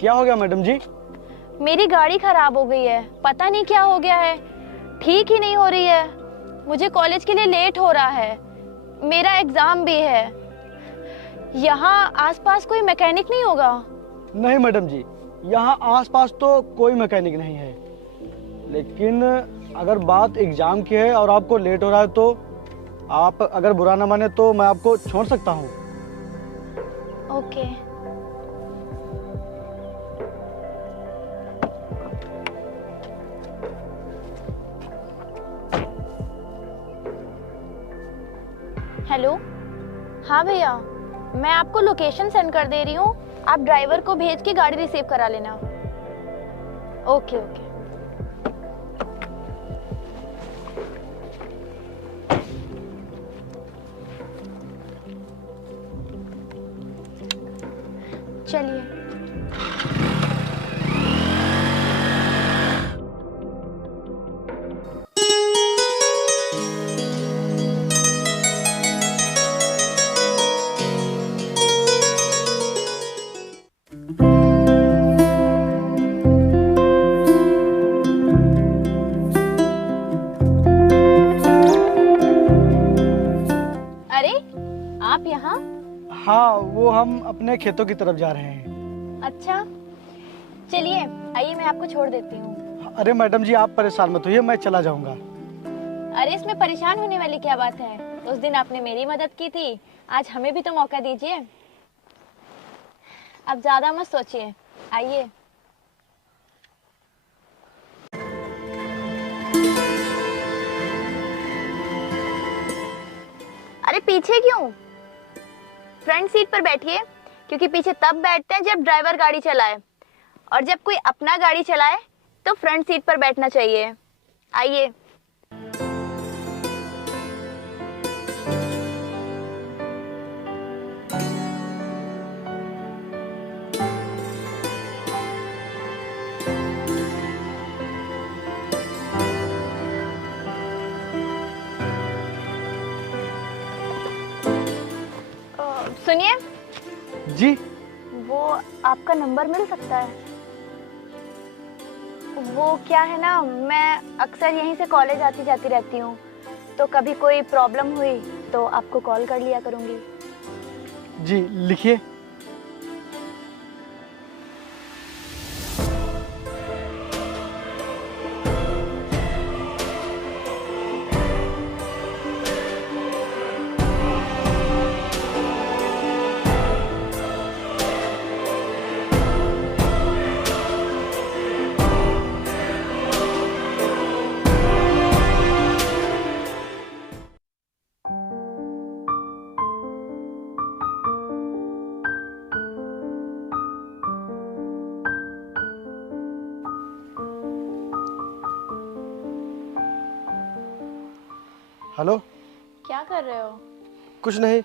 क्या हो गया मैडम जी? मेरी गाड़ी खराब हो गई है, पता नहीं क्या हो गया है, ठीक ही नहीं हो रही है। मुझे कॉलेज के लिए लेट हो रहा है, मेरा एग्जाम भी है। यहाँ आसपास कोई मैकेनिक नहीं होगा? नहीं मैडम जी, यहाँ आसपास तो कोई मैकेनिक नहीं है, लेकिन अगर बात एग्जाम की है और आपको लेट हो रहा है तो आप अगर बुरा ना माने तो मैं आपको छोड़ सकता हूँ। ओके। हेलो, हाँ भैया, मैं आपको लोकेशन सेंड कर दे रही हूँ, आप ड्राइवर को भेज के गाड़ी रिसीव करा लेना। Okay okay. चलिए। अरे, आप यहाँ? हाँ, वो हम अपने खेतों की तरफ जा रहे हैं। अच्छा, चलिए आइए, मैं आपको छोड़ देती हूँ। अरे मैडम जी, आप परेशान मत होइए, मैं चला जाऊंगा। अरे, इसमें परेशान होने वाली क्या बात है? उस दिन आपने मेरी मदद की थी, आज हमें भी तो मौका दीजिए। अब ज्यादा मत सोचिए, आइए। अरे पीछे क्यों? फ्रंट सीट पर बैठिए, क्योंकि पीछे तब बैठते हैं जब ड्राइवर गाड़ी चलाए, और जब कोई अपना गाड़ी चलाए तो फ्रंट सीट पर बैठना चाहिए। आइए। सुनिए जी। वो आपका नंबर मिल सकता है? वो क्या है ना, मैं अक्सर यहीं से कॉलेज आती जाती रहती हूँ, तो कभी कोई प्रॉब्लम हुई तो आपको कॉल कर लिया करूँगी। जी लिखिए। हेलो। क्या कर रहे हो? कुछ नहीं।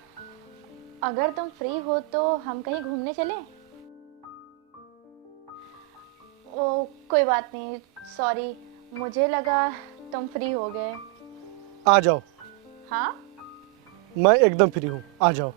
अगर तुम फ्री हो तो हम कहीं घूमने चलें? ओ कोई बात नहीं, सॉरी, मुझे लगा तुम फ्री हो गए। आ जाओ। हाँ? मैं एकदम फ्री हूँ, आ जाओ।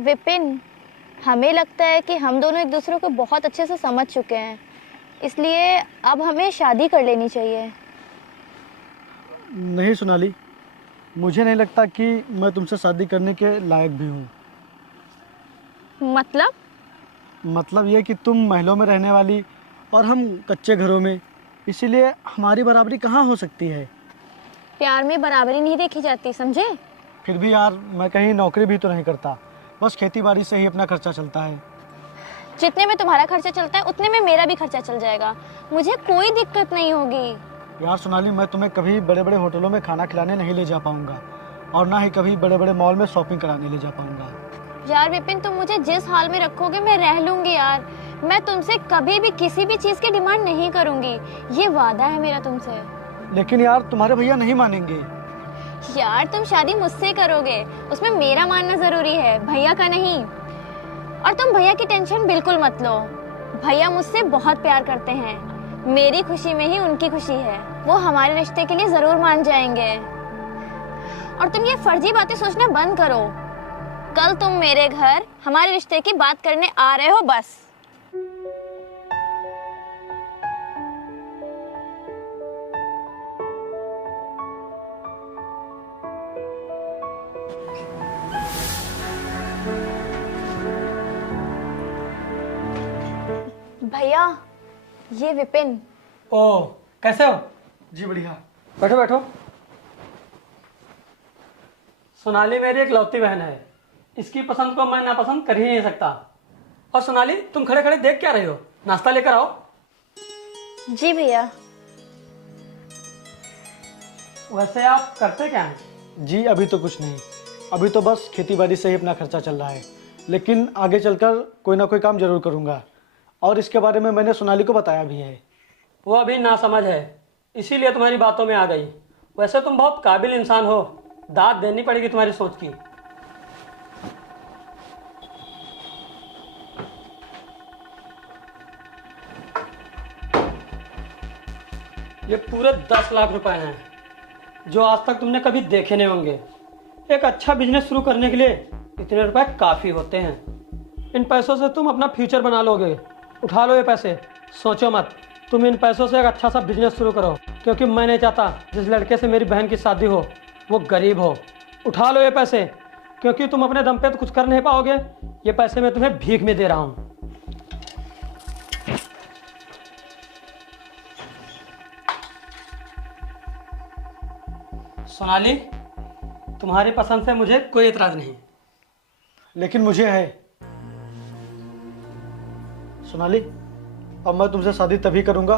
विपिन, हमें लगता है कि हम दोनों एक दूसरे को बहुत अच्छे से समझ चुके हैं, इसलिए अब हमें शादी कर लेनी चाहिए। नहीं सोनाली, मुझे नहीं लगता कि मैं तुमसे शादी करने के लायक भी हूँ। मतलब ये कि तुम महलों में रहने वाली और हम कच्चे घरों में, इसीलिए हमारी बराबरी कहाँ हो सकती है। प्यार में बराबरी नहीं देखी जाती, समझे? फिर भी यार, मैं कहीं नौकरी भी तो नहीं करता, बस खेती बाड़ी से ही अपना खर्चा चलता है। जितने में तुम्हारा खर्चा चलता है उतने में मेरा भी खर्चा चल जाएगा, मुझे कोई दिक्कत नहीं होगी। यार सोनाली, मैं तुम्हें कभी बड़े बड़े होटलों में खाना खिलाने नहीं ले जा पाऊंगा और ना ही कभी बड़े बड़े मॉल में शॉपिंग कराने ले जा पाऊंगा। यार विपिन, तुम मुझे जिस हाल में रखोगे मैं रह लूंगी यार। मैं तुमसे कभी भी किसी भी चीज की डिमांड नहीं करूंगी, ये वादा है मेरा तुमसे। लेकिन यार, तुम्हारे भैया नहीं मानेंगे। यार तुम शादी मुझसे करोगे, उसमें मेरा मानना जरूरी है, भैया का नहीं। और तुम भैया की टेंशन बिल्कुल मत लो, भैया मुझसे बहुत प्यार करते हैं, मेरी खुशी में ही उनकी खुशी है, वो हमारे रिश्ते के लिए जरूर मान जाएंगे। और तुम ये फर्जी बातें सोचना बंद करो, कल तुम मेरे घर हमारे रिश्ते की बात करने आ रहे हो बस। भैया, ये विपिन। ओ, कैसे हो? जी बढ़िया। बैठो बैठो। सोनाली मेरी एक लौती बहन है, इसकी पसंद को मैं नापसंद कर ही नहीं सकता। और सोनाली, तुम खड़े खड़े देख क्या रहे हो? नाश्ता लेकर आओ। जी भैया। वैसे आप करते क्या हैं? जी अभी तो कुछ नहीं, अभी तो बस खेती बाड़ी से ही अपना खर्चा चल रहा है, लेकिन आगे चलकर कोई ना कोई काम जरूर करूँगा और इसके बारे में मैंने सोनाली को बताया भी है। वो अभी नासमझ है, इसीलिए तुम्हारी बातों में आ गई। वैसे तुम बहुत काबिल इंसान हो, दाद देनी पड़ेगी तुम्हारी सोच की। ये पूरे 10 लाख रुपए हैं, जो आज तक तुमने कभी देखे नहीं होंगे। एक अच्छा बिजनेस शुरू करने के लिए इतने रुपए काफ़ी होते हैं। इन पैसों से तुम अपना फ्यूचर बना लोगे। उठा लो ये पैसे, सोचो मत, तुम इन पैसों से एक अच्छा सा बिजनेस शुरू करो, क्योंकि मैं नहीं चाहता जिस लड़के से मेरी बहन की शादी हो वो गरीब हो। उठा लो ये पैसे, क्योंकि तुम अपने दम पे तो कुछ कर नहीं पाओगे। ये पैसे मैं तुम्हें भीख में दे रहा हूँ। सोनाली, तुम्हारी पसंद से मुझे कोई एतराज नहीं, लेकिन मुझे है। सोनाली, अब मैं तुमसे शादी तभी करूंगा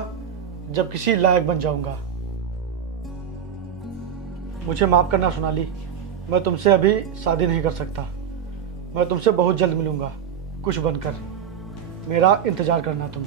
जब किसी लायक बन जाऊंगा। मुझे माफ करना सोनाली, मैं तुमसे अभी शादी नहीं कर सकता। मैं तुमसे बहुत जल्द मिलूंगा, कुछ बनकर। मेरा इंतजार करना तुम।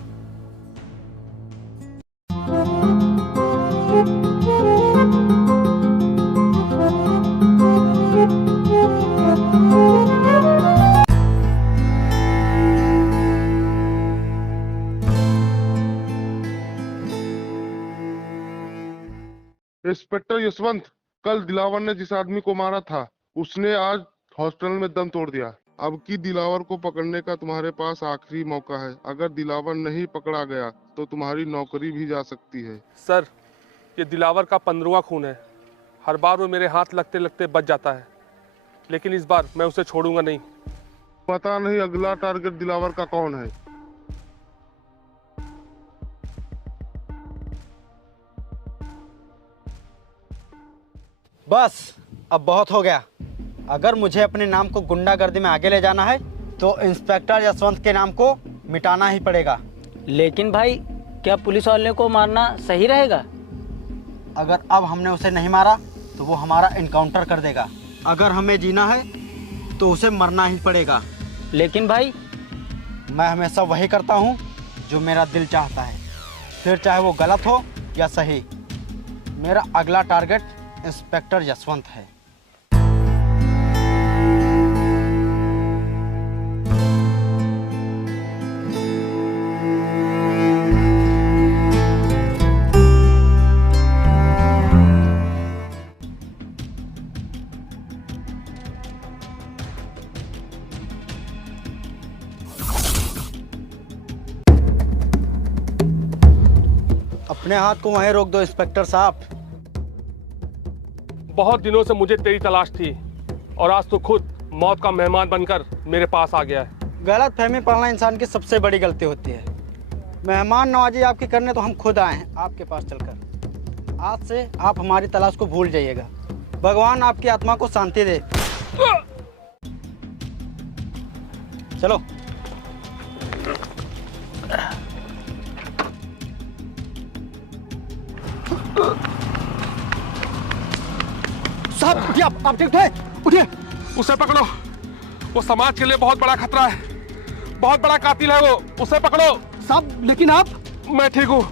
इंस्पेक्टर यशवंत, कल दिलावर ने जिस आदमी को मारा था उसने आज हॉस्पिटल में दम तोड़ दिया। अब की दिलावर को पकड़ने का तुम्हारे पास आखिरी मौका है। अगर दिलावर नहीं पकड़ा गया तो तुम्हारी नौकरी भी जा सकती है। सर, ये दिलावर का 15वां खून है। हर बार वो मेरे हाथ लगते लगते बच जाता है, लेकिन इस बार मैं उसे छोड़ूंगा नहीं। पता नहीं अगला टारगेट दिलावर का कौन है। बस अब बहुत हो गया। अगर मुझे अपने नाम को गुंडागर्दी में आगे ले जाना है तो इंस्पेक्टर यशवंत के नाम को मिटाना ही पड़ेगा। लेकिन भाई, क्या पुलिस वाले को मारना सही रहेगा? अगर अब हमने उसे नहीं मारा तो वो हमारा एनकाउंटर कर देगा। अगर हमें जीना है तो उसे मरना ही पड़ेगा। लेकिन भाई, मैं हमेशा वही करता हूँ जो मेरा दिल चाहता है, फिर चाहे वो गलत हो या सही। मेरा अगला टारगेट इंस्पेक्टर यशवंत है। अपने हाथ को वहीं रोक दो इंस्पेक्टर साहब। बहुत दिनों से मुझे तेरी तलाश थी और आज तो खुद मौत का मेहमान बनकर मेरे पास आ गया है। गलत फहमी पड़ना इंसान की सबसे बड़ी गलती होती है। मेहमान नवाजी आपकी करने तो हम खुद आए हैं आपके पास चलकर। आज से आप हमारी तलाश को भूल जाइएगा। भगवान आपकी आत्मा को शांति दे। चलो। साहब उठिए, आप ठीक थे? उठिए। उसे पकड़ो, वो समाज के लिए बहुत बड़ा खतरा है, बहुत बड़ा कातिल है वो, उसे पकड़ो। साहब लेकिन आप? मैं ठीक हूँ,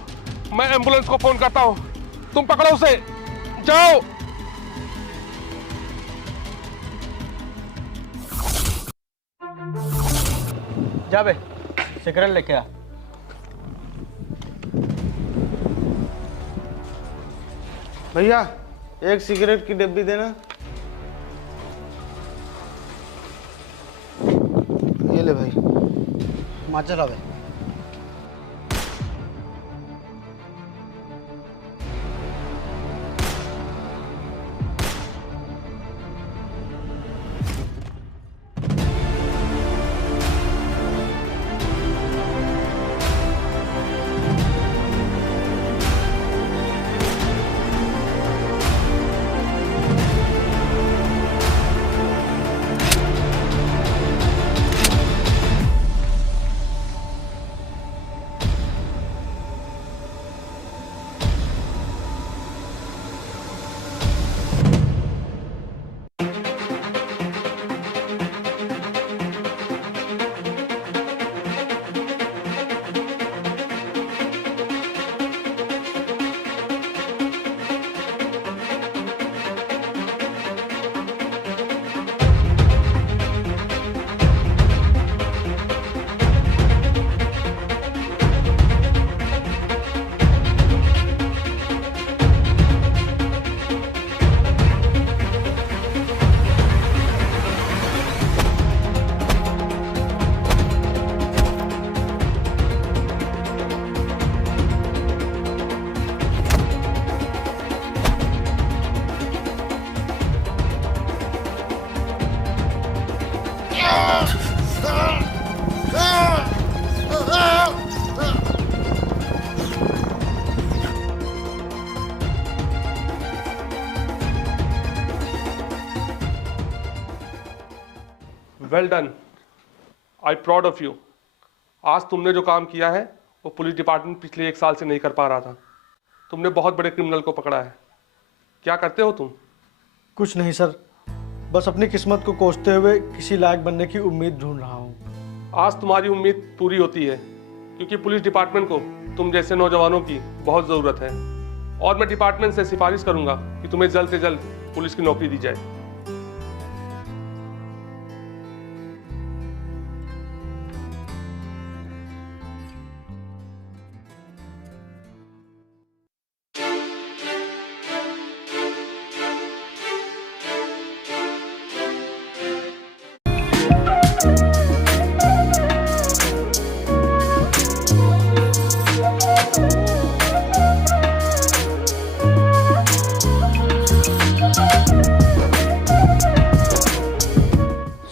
मैं एम्बुलेंस को फोन करता हूँ, तुम पकड़ो उसे, जाओ। जा बे, सिगरेट लेके आ। भैया एक सिगरेट की डब्बी देना। ये ले भाई। माचल आवे। Well done, I proud of you. आज तुमने जो काम किया है वो पुलिस डिपार्टमेंट पिछले 1 साल से नहीं कर पा रहा था। तुमने बहुत बड़े क्रिमिनल को पकड़ा है। क्या करते हो तुम? कुछ नहीं सर, बस अपनी किस्मत को कोसते हुए किसी लायक बनने की उम्मीद ढूंढ रहा हूँ। आज तुम्हारी उम्मीद पूरी होती है क्योंकि पुलिस डिपार्टमेंट को तुम जैसे नौजवानों की बहुत ज़रूरत है और मैं डिपार्टमेंट से सिफारिश करूंगा कि तुम्हें जल्द से जल्द पुलिस की नौकरी दी जाए।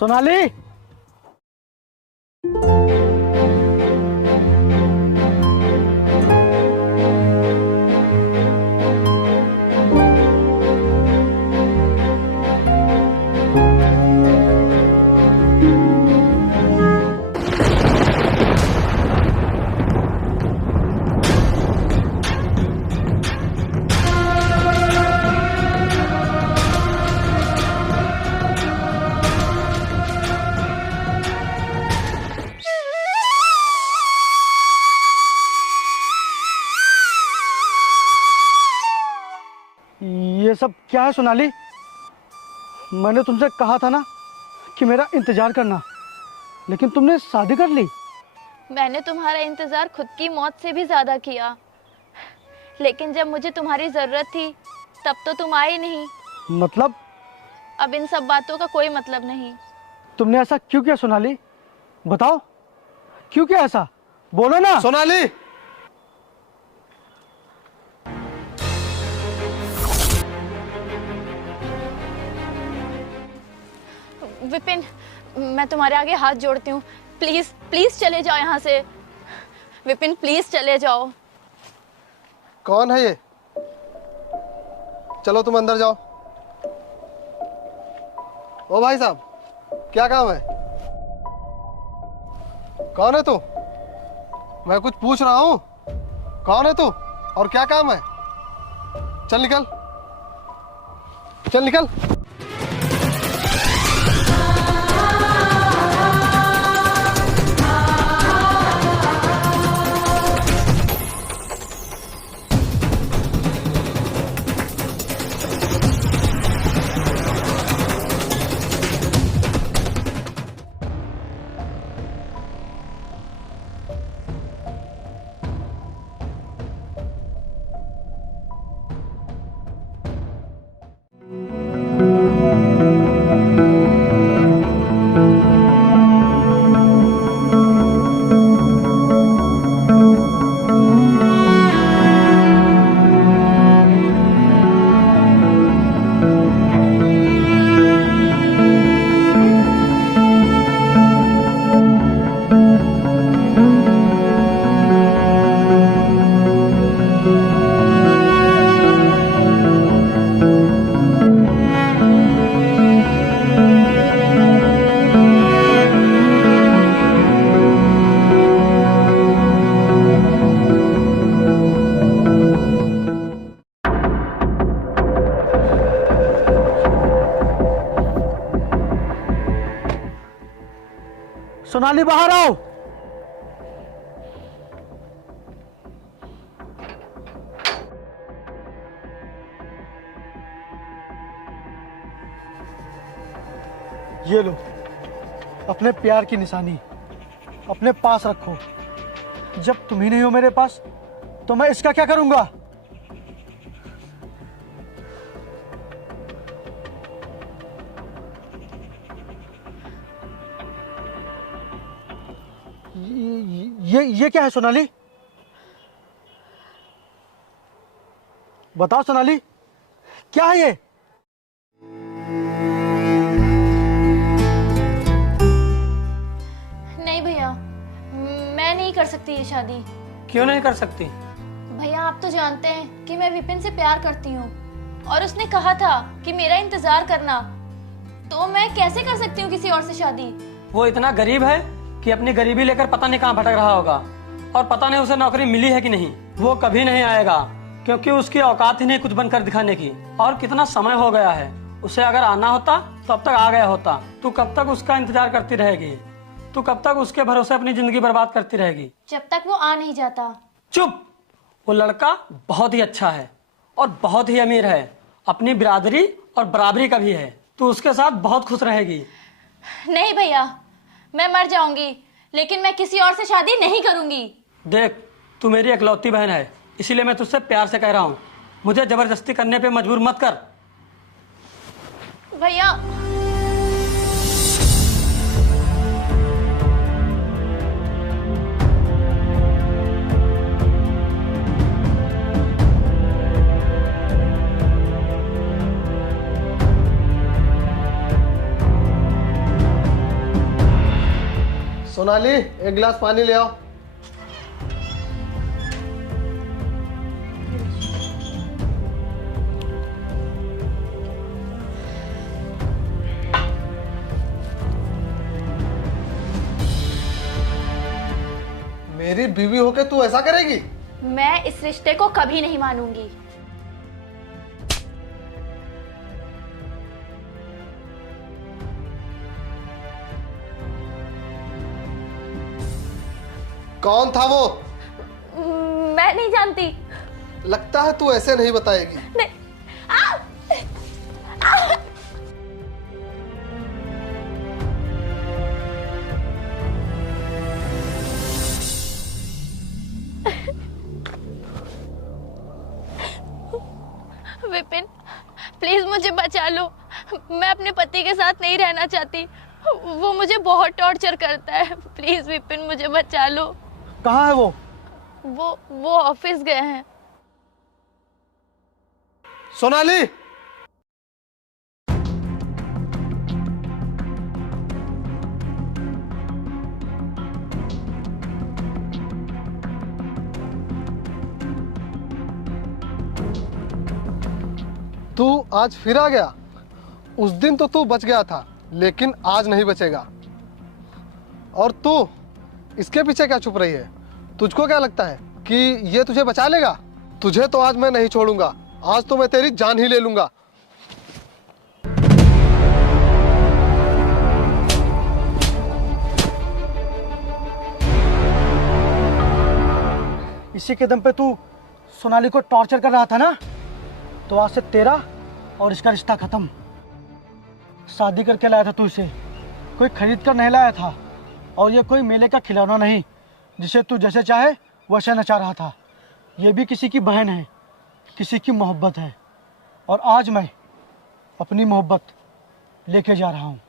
सोनाली, ये सब क्या है सोनाली? मैंने तुमसे कहा था ना कि मेरा इंतजार करना, लेकिन तुमने शादी कर ली। मैंने तुम्हारा इंतजार खुद की मौत से भी ज्यादा किया, लेकिन जब मुझे तुम्हारी जरूरत थी तब तो तुम आए नहीं। मतलब? अब इन सब बातों का कोई मतलब नहीं। तुमने ऐसा क्यों किया सोनाली? बताओ, क्यों किया ऐसा? बोलो ना। सोनाली, विपिन, मैं तुम्हारे आगे हाथ जोड़ती हूँ, प्लीज प्लीज चले जाओ यहाँ से। विपिन प्लीज चले जाओ। कौन है ये? चलो तुम अंदर जाओ। ओ भाई साहब, क्या काम है? कौन है तू? मैं कुछ पूछ रहा हूँ। कौन है तू और क्या काम है? चल निकल, चल निकल। सोनाली बाहर आओ। ये लो, अपने प्यार की निशानी अपने पास रखो। जब तुम ही नहीं हो मेरे पास तो मैं इसका क्या करूंगा? ये क्या है सोनाली? बताओ सोनाली, क्या है ये? नहीं भैया, मैं नहीं कर सकती ये शादी। क्यों नहीं कर सकती? भैया आप तो जानते हैं कि मैं विपिन से प्यार करती हूँ और उसने कहा था कि मेरा इंतजार करना, तो मैं कैसे कर सकती हूँ किसी और से शादी? वो इतना गरीब है कि अपनी गरीबी लेकर पता नहीं कहाँ भटक रहा होगा, और पता नहीं उसे नौकरी मिली है कि नहीं। वो कभी नहीं आएगा क्योंकि उसकी औकात ही नहीं कुछ बनकर दिखाने की। और कितना समय हो गया है, उसे अगर आना होता तो अब तक आ गया होता। तू कब तक उसका इंतजार करती रहेगी? तू कब तक उसके भरोसे अपनी जिंदगी बर्बाद करती रहेगी? जब तक वो आ नहीं जाता। चुप! वो लड़का बहुत ही अच्छा है और बहुत ही अमीर है, अपनी बिरादरी और बराबरी का भी है। तू उसके साथ बहुत खुश रहेगी। नहीं भैया, मैं मर जाऊंगी लेकिन मैं किसी और से शादी नहीं करूंगी। देख, तू मेरी इकलौती बहन है, इसीलिए मैं तुझसे प्यार से कह रहा हूँ। मुझे जबरदस्ती करने पे मजबूर मत कर। भैया सोनाली, एक गिलास पानी ले आओ। मेरी बीवी होके तू ऐसा करेगी? मैं इस रिश्ते को कभी नहीं मानूंगी। कौन था वो? मैं नहीं जानती। लगता है तू ऐसे नहीं बताएगी। नहीं। आ! आ! विपिन, प्लीज मुझे बचा लो। मैं अपने पति के साथ नहीं रहना चाहती। वो मुझे बहुत टॉर्चर करता है। प्लीज विपिन, मुझे बचा लो। कहाँ है वो? वो ऑफिस गए हैं। सोनाली, तू आज फिर आ गया। उस दिन तो तू बच गया था, लेकिन आज नहीं बचेगा। और तू इसके पीछे क्या छुप रही है? तुझको क्या लगता है कि ये तुझे बचा लेगा? तुझे तो आज मैं नहीं छोड़ूंगा। आज तो मैं तेरी जान ही ले लूंगा। इसी के दम पे तू सोनाली को टॉर्चर कर रहा था ना, तो आज से तेरा और इसका रिश्ता खत्म। शादी करके लाया था तू इसे, कोई खरीद कर नहीं लाया था। और ये कोई मेले का खिलौना नहीं जिसे तू जैसे चाहे वैसे नचा रहा था। ये भी किसी की बहन है, किसी की मोहब्बत है। और आज मैं अपनी मोहब्बत लेके जा रहा हूँ।